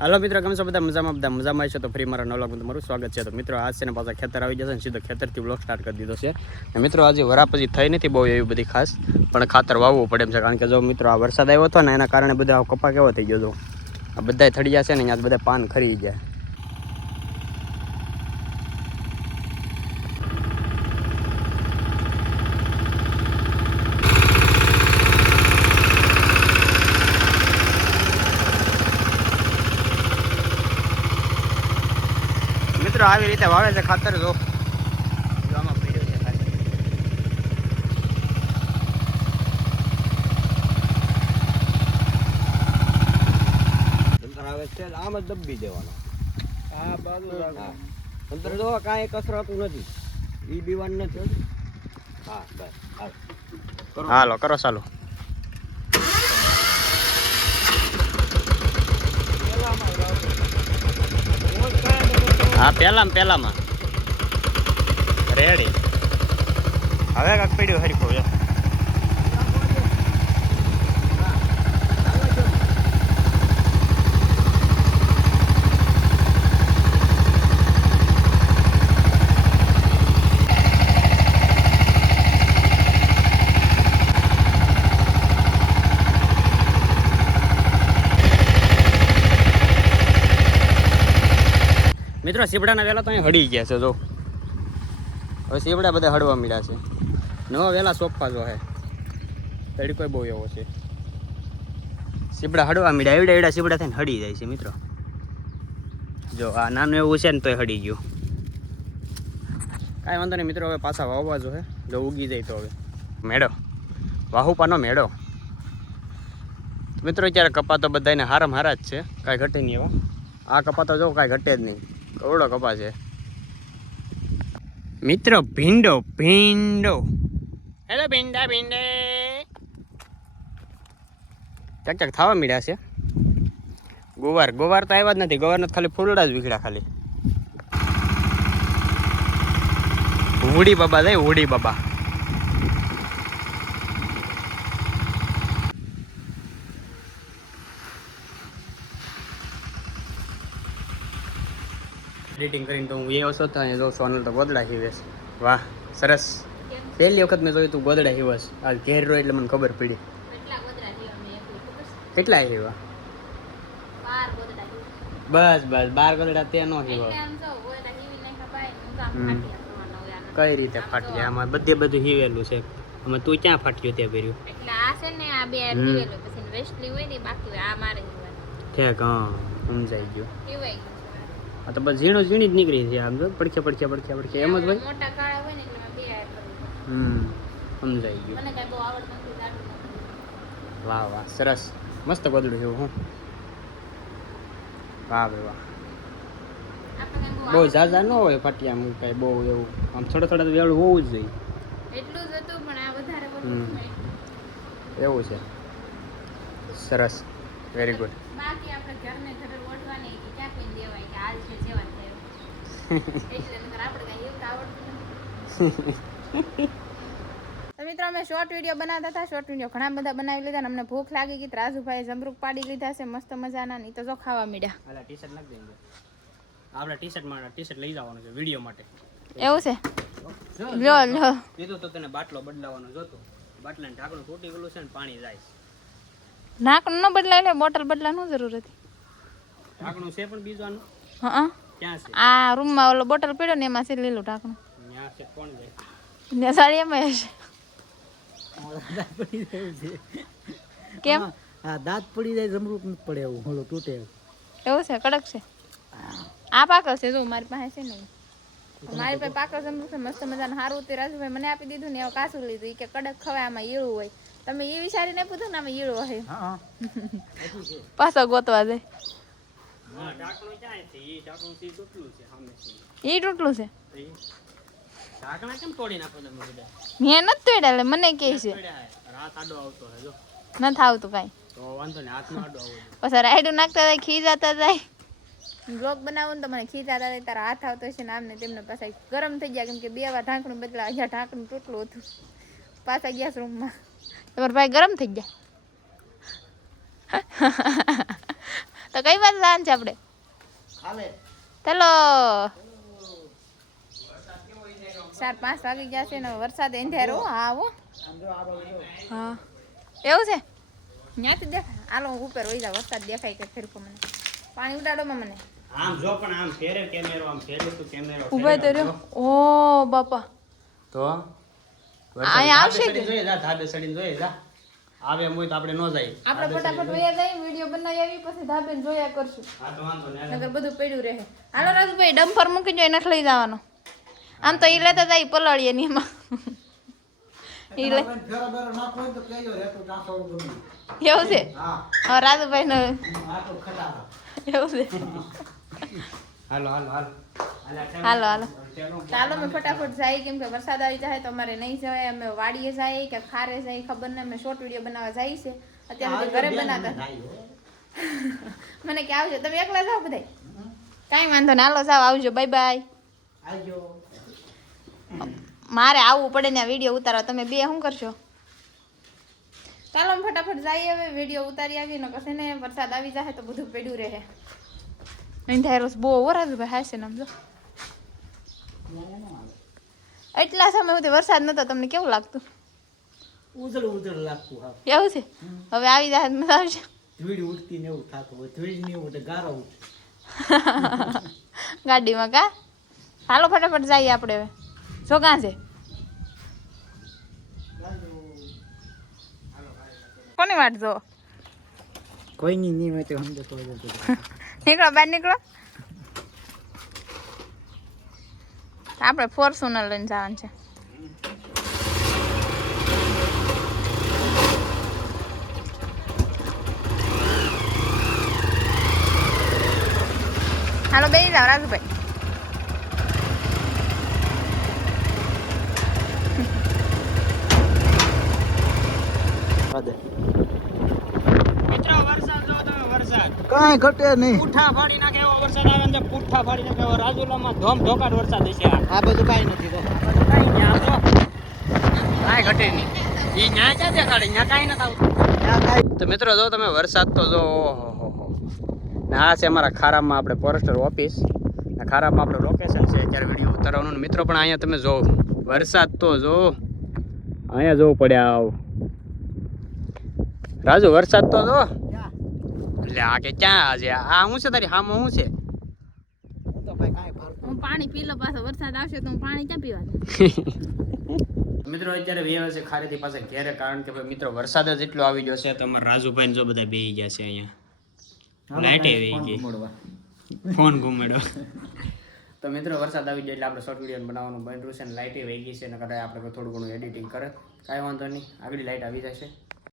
હાલો મિત્રો, કેમ છો બધા? મજામાં છે તો ફરી મારા નવા વ્લોગમાં તમારું સ્વાગત છે. તો મિત્રો આજ છે ને પાછા ખેતર આવી જશે ને સીધો ખેતરથી વ્લોગ સ્ટાર્ટ કરી દીધો છે. મિત્રો આજે વરા પછી થઈ નથી બહુ એવી બધી ખાસ, પણ ખાતર વાવવું પડે એમ છે. કારણ કે જો મિત્રો આ વરસાદ આવ્યો હતો ને એના કારણે બધા કપા કેવો થઈ ગયો હતો. આ બધા થડિયા છે ને અહીંયા બધા પાન ખરી જાય. મિત્રો આવી રીતે વાવે છે ખાતર. જો આમાં પડ્યો છે ખાતર. આવે છે આમ જ દબી દેવાનો. આ બાજુ અંતર જો કાંઈ કસરતું નથી, ઈ દીવાન નથી. હા બસ હાલો કરો ચાલુ. હા પેલામાં રેડી. હવે કાંક પડ્યું હરીફું છે. મિત્રો સીબડાના વેલા તો અહીં હળી ગયા છે. જો હવે સીબડા બધા હળવા મળ્યા છે. નવા વેલા સોંપવા જો હે તડકો બહુ એવો છે. સીબડા હળવા મળ્યા, એવડા એવડા સીબડા થઈને હળી જાય છે. મિત્રો જો આ નાનું એવું છે ને તોય હળી ગયું. કાંઈ વાંધો નહીં મિત્રો, હવે પાછા વાવવા જો હે. જો ઉગી જાય તો હવે મેળો વાહુપાનો મેળો. મિત્રો અત્યારે કપા તો બધાને હારામ હારા જ છે, કાંઈ ઘટે નહીં એવા. આ કપા તો જો કાંઈ ઘટે જ નહીં, કરોડો કપા છે. મિત્રો ભીંડો હેલો ભીંડે ચક થવા મળ્યા છે. ગોવાર તો આવ્યા જ નથી. ગોવારનો ખાલી ફૂલડા જ વીખડ્યા. ખાલી હુડી બાબા જાય, હુડી બાબા. એડિટિંગ કરીને તો હું એ આવશો તો જો સોનલ તો ગોદડા હીવેશ. વાહ સરસ. પહેલી વખત મેં જોયું તું ગોદડા હીવસ. આ ઘેર રો એટલે મને ખબર પડી. કેટલા હીવા? બસ 12 ગોદડા તે નો હીવા. કઈ રીતે ફાટી જાય? આમાં બધું હીવેલું છે. આમાં તું ક્યાં ફાટ્યો તે ભર્યું? એટલે આ છે ને આ બે હીવેલું, પછી વેસ્ટલી હોય ને બાકી આ મારે હીવા. ઠેક હા સમજાઈ ગયું. હીવાય આ તો બસ ઝીણું જ નીકળી છે. આમ જો પડખે એમ જ ભાઈ. મોટા કાળા હોય ને એટલે બે આ કરું. સમજાઈ ગયું. મને કઈ બહુ આવડતું નથી જાડું. વાહ સરસ મસ્ત ગોદડું એવું. હું વાહ ભાઈ વાહ. આપણે કઈ બહુ ઝાઝા ન હોય પાટિયા. આમ કઈ બહુ એવું આમ થોડા વેળું હોવું જ જોઈએ. એટલું જ હતું પણ આ વધારે એવું છે. સરસ, વેરી ગુડ. બાકી આપણે ઘરને ઘરે ઓઢવાની કે ક્યાં કોઈ દેવાય કે હાલ છે જેવા થયો એટલે નકર આપણે કઈ એવું આવડતું નથી. તો મિત્રો અમે શોર્ટ વિડીયો બનાવતા હતા. શોર્ટ વિડીયો ઘણા બધા બનાવી લીધા. અમને ભૂખ લાગી ગઈ. રાજુભાઈ જમરૂક પાડી લીધા છે મસ્ત મજાના. નહીં તો જો ખાવા મળ્યા. આલા ટી-શર્ટ નાખ દેજો. આપણે ટી-શર્ટ લઈ જવાનું છે વિડીયો માટે. એવું છે? લ્યો કીધું તો તને બાટલો બદલાવાનો જોતો. બાટલાનું ઢાંકણું તૂટી ગયેલું છે ને પાણી જાય. ઢાંકણું ન બદલાય એટલે બોટલ બદલાવાની જરૂર હતી. ઢાંકણું છે પણ બીજું આનું હા ક્યાં છે? આ રૂમમાં ઓલો બોટલ પડ્યો ને એમાં છે લીલું ઢાંકણું. ત્યાં છે કોણ જાય? ને સાડી એમાં હશે. કેમ? હા દાંત પડી જાય, જમરૂક નથી પડે એવું, ઓલો તૂટે એવું છે? કડક છે? આ પાકલ છે. જો મારી પાસે છે ને, મારી પાસે પાકલ જમરૂક છે મસ્ત મજાનું. સારું તે રાજુભાઈ મને આપી દીધું ને એવું કાચું લીધું. એ કે કડક ખવાય, આમાં ઈળું હોય. તમે એ વિચારીને પૂછો ને આમાં ઈળું હોય. પાછો ગોતવા જાય. હા ઢાંકણું ક્યાં છે? ઈ ઢાંકણું થી તૂટલું છે સામે છે. એ તૂટલું છે? ઢાંકણા કેમ તોડી નાખો તમે બધા? મેં નથી તોડ્યા એટલે મને કહે છે. રાત આડો આવતો હે જો. નથી આવતું કાંઈ. તો વાંધો ને હાથમાં આડો આવો. પછી રાયડું નાખતા જાય, ખીજાતા જાય. બ્લોગ બનાવું ને તો મને ખીજાતા જાય. તારા હાથ આવતો હશે ને આમને તેમને પાછા ગરમ થઈ ગયા. કેમ કે 2 વાર ઢાંકણું બદલા. અહીંયા ઢાંકણું તૂટલું હતું. પાછા ગયા રૂમમાં. તમારા ભાઈ ગરમ થઈ ગયા. તો કઈ બાજુ જવાનું છે આપણે? ચલો 4-5 વાગી ગયા છે ને વરસાદ અંધેરો. હા હો હા એવું છે ત્યાંથી દેખાય. હાલો ઉપર વહી જાવ, વરસાદ દેખાય કે ફેરકો મને. પાણી ઉડાડોમાં મને આમ જો પણ આમ ફેરે કેમેરો, આમ ફેરે તો કેમેરો ઉભા તો રહ્યો. ઓ બાપા તો અહીંયા આવશે કે? જોઈએ જા ધાબે સડીને જોઈએ જા. આવે એમ હોય તો આપણે નો જાય. આપણે ફટાફટ વયા જાય, વિડીયો બનાવી આવી પછી ધાબે જોયા કરશું. હા તો વાંધો નહીં. નગર બધું પડ્યું રહે. હાલો રાજુભાઈ ડમ્પર મૂકી જો, નથી લઈ જવાનો. આમ તો ઈ લેતા જાય પલાળીએ ની એમાં. ઈ લે એવું છે. હા રાજુભાઈ નો એવું છે. હાલો હાલો હાલો હાલો હાલો ચાલો અમે ફટાફટ જાય, કેમ કે વરસાદ આવી જાય તો અમારે નહીં જવાય. અમે વાડીએ જાય કે ખારે જાય ખબર નહીં. અમે શોર્ટ વિડીયો બનાવવા જાય છે અત્યારે સુધી ઘરે બનાવતા. મને કે આવજો તમે એકલા જાઓ બધા? કાંઈ વાંધો ને હાલો જાઓ, આવજો, બાય બાય. મારે આવવું પડે ને વિડીયો ઉતારવા, તમે બે શું કરશો? ચાલો અમે ફટાફટ જઈએ હવે, વિડીયો ઉતારી આવીએ ને કશે ને વરસાદ આવી જાય તો બધું પડ્યું રહે. અંધારો બહુ વરાજ ભાઈ હાશે ને સમજો. એટલા સમય સુધી વરસાદ નતો, તમને કેવું લાગતું? ઉજળ લાગતું. હા એવું છે. હવે આવી જાય મજા આવશે. ધૂળ ઉડતી ને એવું થતું હોય. ધૂળ ને એવું તો ગારો ઉડે ગાડીમાં કા. હાલો ફટાફટ જઈએ આપણે હવે. જો કાં છે કોની વાટ જો? કોઈ નહીં હોય તો સમજો તો નીકળો બહાર નીકળો. આપણે ફોર્ચ્યુનર લઈને જવાનું છે. હાલો બેસી જાઓ રાજુભાઈ. મિત્રો વરસાદ જો તમે વરસાદ કાંઈ ઘટે નહીં. પૂઠા ફાડી નાખે એવો વરસાદ આવે ને પૂઠા ફાડી નાખે એવો રાજુલામાં ધોમ ધોકાટ વરસાદ હશે. આ બધું કાંઈ નથી. કાંઈ ઘટે નહીં. ઈ ન્યા ક્યાં દેખાડે? ન્યા કાંઈ નથી આવતું. તો મિત્રો જો તમે વરસાદ તો જો ઓહો. ને આ છે અમારા ખારામાં આપણે ફોરેસ્ટર ઓફિસ. આ ખારામાં આપણું લોકેશન છે અત્યારે વિડીયો ઉતારવાનું. ને મિત્રો પણ અહીંયા તમે જો વરસાદ તો જો અહીંયા જોવું પડ્યા આવ રાજુ વરસાદ તો જો. એટલે આ કે ક્યાં છે આ શું છે તારી હામાં શું છે? હું પાણી પી લો, પાછો વરસાદ આવશે તો હું પાણી ક્યાં પીવાનું? મિત્રો અત્યારે વ્યવહાર છે ખારેથી પાસે ઘેરે, કારણ કે ભાઈ મિત્રો વરસાદ જ એટલો આવી ગયો છે તો અમારા રાજુભાઈ જો બધા બેહી ગયા છે અહીંયા. લાઈટ આવી ગઈ, ફોન ઘુમાડો. તો મિત્રો વરસાદ આવી ગયો એટલે આપણે શોર્ટ વિડીયો બનાવવાનું બન્યું છે ને લાઈટ વહી ગઈ છે, નકર આપણે થોડું ઘણું એડિટિંગ કરે કાંઈ વાંધો નહીં, આગળ લાઈટ આવી જશે.